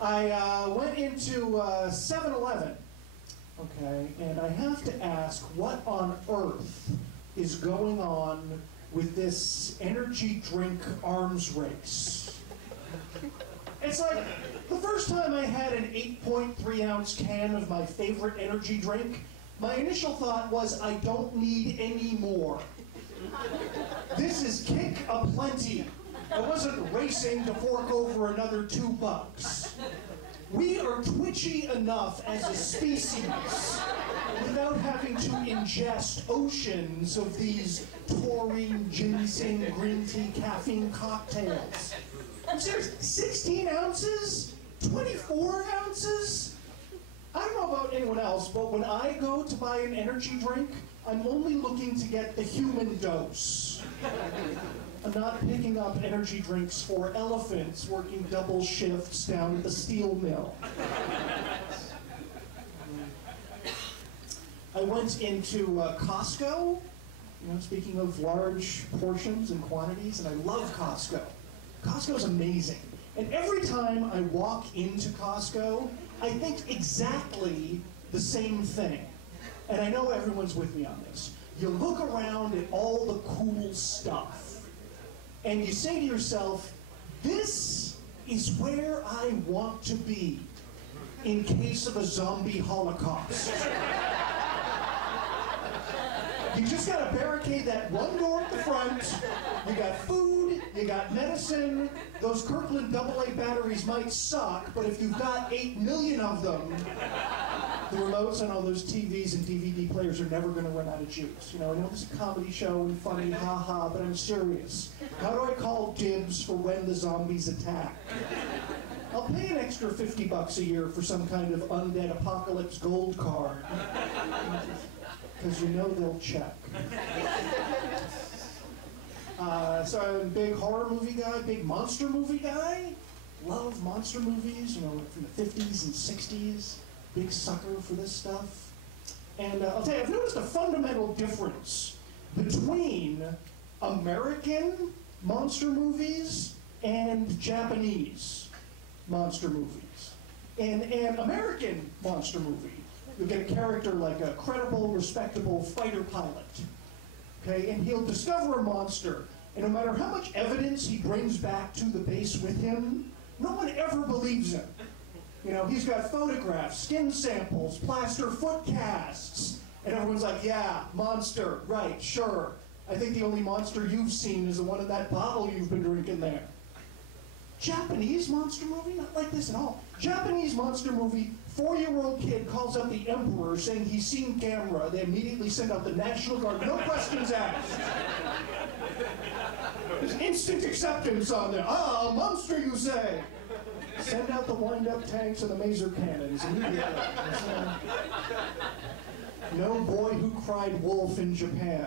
I went into 7-Eleven, okay, and I have to ask, what on earth is going on with this energy drink arms race? It's like, the first time I had an 8.3 ounce can of my favorite energy drink, my initial thought was, I don't need any more. This is kick aplenty. I wasn't racing to fork over another $2. We are twitchy enough as a species without having to ingest oceans of these taurine, ginseng, green tea, caffeine cocktails. I'm serious, 16 ounces? 24 ounces? I don't know about anyone else, but when I go to buy an energy drink, I'm only looking to get the human dose. I'm not picking up energy drinks for elephants working double shifts down at the steel mill. I went into Costco, speaking of large portions and quantities, and I love Costco. Costco's amazing. And every time I walk into Costco, I think exactly the same thing. And I know everyone's with me on this. You look around at all the cool stuff, and you say to yourself, this is where I want to be in case of a zombie holocaust. You just gotta barricade that one door at the front. You got food, you got medicine. Those Kirkland AA batteries might suck, but if you've got 8 million of them, the remotes on all those TVs and DVD players are never gonna run out of juice. I know this is a comedy show and funny, haha, but I'm serious. How do I call dibs for when the zombies attack? I'll pay an extra $50 a year for some kind of undead apocalypse gold card. Because they'll check. So I'm a big horror movie guy, big monster movie guy. Love monster movies, from the 50s and 60s. Big sucker for this stuff. And I'll tell you, I've noticed a fundamental difference between American monster movies and Japanese monster movies. In an American monster movie, you'll get a character like a credible, respectable fighter pilot, okay? And he'll discover a monster, and no matter how much evidence he brings back to the base with him, no one ever believes him. He's got photographs, skin samples, plaster foot casts, and everyone's like, yeah, monster, right, sure. I think the only monster you've seen is the one in that bottle you've been drinking there. Japanese monster movie? Not like this at all. Japanese monster movie, 4-year-old kid calls up the emperor saying he's seen Gamera. They immediately send out the National Guard, no questions asked. There's instant acceptance on there. Ah, a monster, you say? Send out the wind-up tanks and the maser cannons immediately. No Boy Who Cried Wolf in Japan.